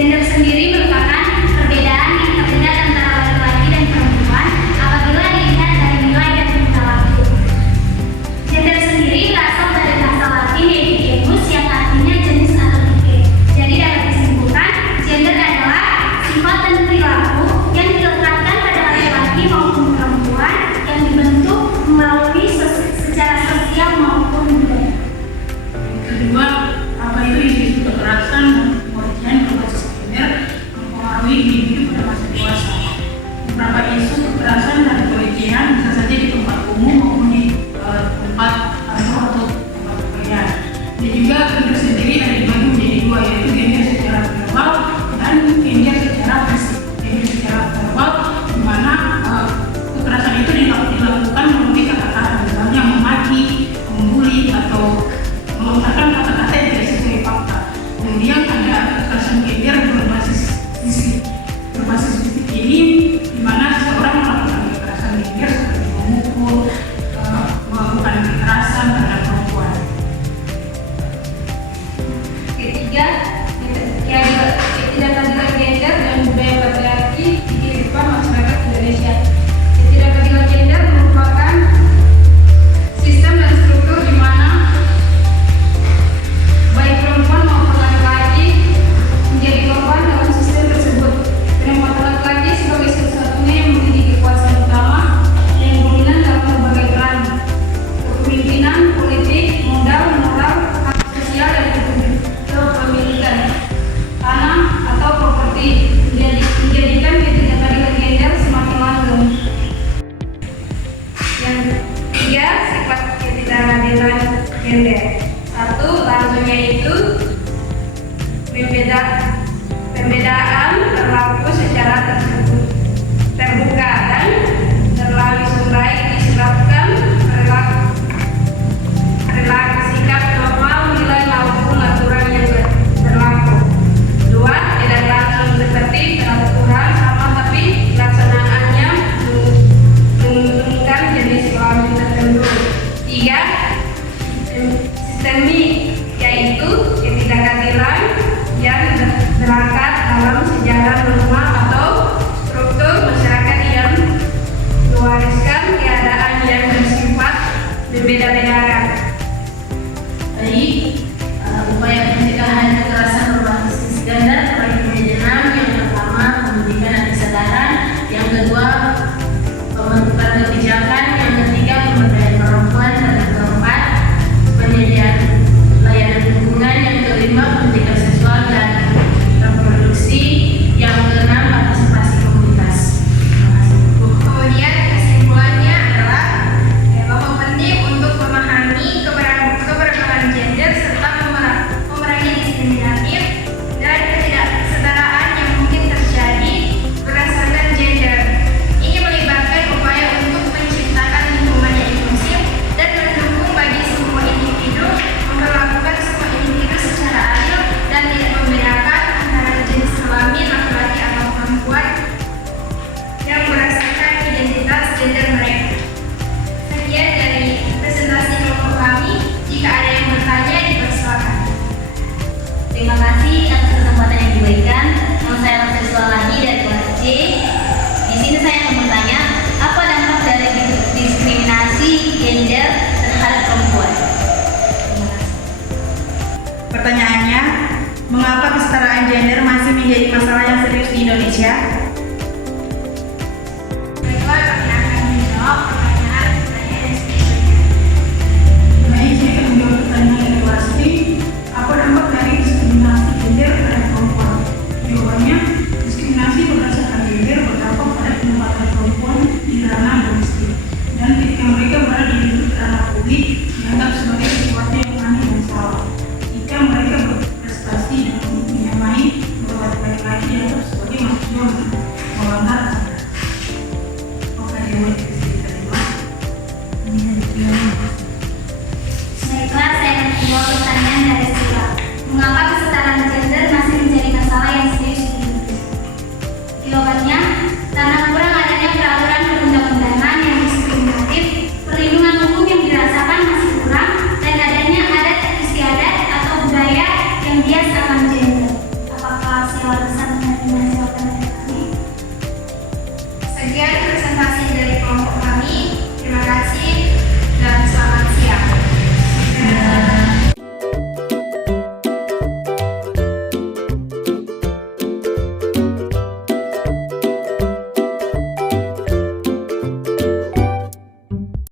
Gender sendiri merupakan perbedaan yang terlihat antara laki-laki dan perempuan apabila dilihat dari nilai dan tingkah laku. Gender sendiri berasal dari bahasa Latin yaitu genus yang artinya jenis atau tipe. Jadi dapat disimpulkan, gender adalah sifat dan perilaku yang dilekatkan pada laki-laki maupun perempuan yang dibentuk melalui secara sosial maupun budaya. Kedua, apa itu isu kekerasan dan pengertian berbasis gender mempengaruhi individu pada masa dewasa. Beberapa isu kekerasan dan pelecehan bisa saja di tempat umum maupun di tempat kantor atau tempat pekerjaan. Dan juga gender sendiri ada dibagi menjadi dua, yaitu gender secara verbal dan gender secara fisik. Gender secara verbal di mana kekerasan itu dilakukan melalui kata-kata, misalnya memaki, membuli atau melontarkan kata-kata yang tidak sesuai fakta. Kemudian ada kekerasan gender berbasis fisik. Berbasis fisik ini di mana seseorang melakukan kekerasan gender seperti memukul, melakukan kekerasan terhadap perempuan. Ketiga, ketidakadilan gender dan budaya patriarki di kehidupan masyarakat Indonesia. Ketidakadilan gender merupakan sistem dan struktur di mana baik perempuan maupun laki-laki menjadi korban dalam sistem tersebut. Penempatan laki-laki sebagai satu-satunya yang memiliki kekuasaan utama yang dominan dalam berbagai peran, kepemimpinan, politik, modal, moral, hak sosial, dan kepemilikan tanah atau properti menjadikan ketidakadilan gender semakin langgeng. Yang ketiga, sifat ketidakadilan gender. Satu, langsungnya itu pembedaan berlaku secara terbuka dan terlalu baik disebabkan perilaku sikap normal, nilai maupun aturan yang berlaku. Dua, tidak langsung tertib dan aturan sama tapi pelaksanaannya menguntungkan jenis kelamin tertentu. Tiga, sistemik, yaitu ketidakadilan yang berangkat dalam sejarah normal atau struktur masyarakat yang mewariskan keadaan yang bersifat berbeda-bedakan. Tadi upaya pencegahan kekerasan berbasis gender terbagi menjadi 6. Yang pertama, pendidikan dan kesadaran. Yang kedua, pembentukan kebijakan. Yang ketiga, pemberdayaan perempuan. Dan yang keempat, penyediaan layanan lingkungan. Yang kelima, pendidikan seksual dan reproduksi. Yang keenam, partisipasi komunitas. Kemudian kesimpulannya adalah bahwa penting untuk memahami keberagaman gender serta memerangi diskriminatif dan ketidaksetaraan yang mungkin terjadi berdasarkan gender. Ini melibatkan upaya untuk menciptakan lingkungan yang inklusif dan mendukung bagi semua individu, memperlakukan semua individu secara adil dan tidak membedakan antara jenis kelamin laki-laki atau perempuan yang berdasarkan identitas gender mereka. Sekian dari presentasi kelompok kami. Jika ada yang bertanya, dipersilakan. Terima kasih atas kesempatan yang diberikan. Nama saya Mahasiswa lagi dari kelas C. Di sini saya akan bertanya, apa dampak dari diskriminasi gender terhadap perempuan? Terima kasih. Pertanyaannya, mengapa kesetaraan gender masih menjadi masalah yang serius di Indonesia? Baiklah, kami akan menjawab pertanyaan berikutnya. Baik, saya akan menjawab pertanyaan dari kelas B. Apa dampak dari diskriminasi gender terhadap perempuan? Jawabannya, diskriminasi berdasarkan gender berdampak pada penempatan perempuan di ranah domestik, dan ketika mereka berada di ranah publik dianggap sebagai sesuatu yang aneh dan salah. Jika mereka berprestasi dan menyamai beberapa laki-laki dianggap sebagai manusia lapisan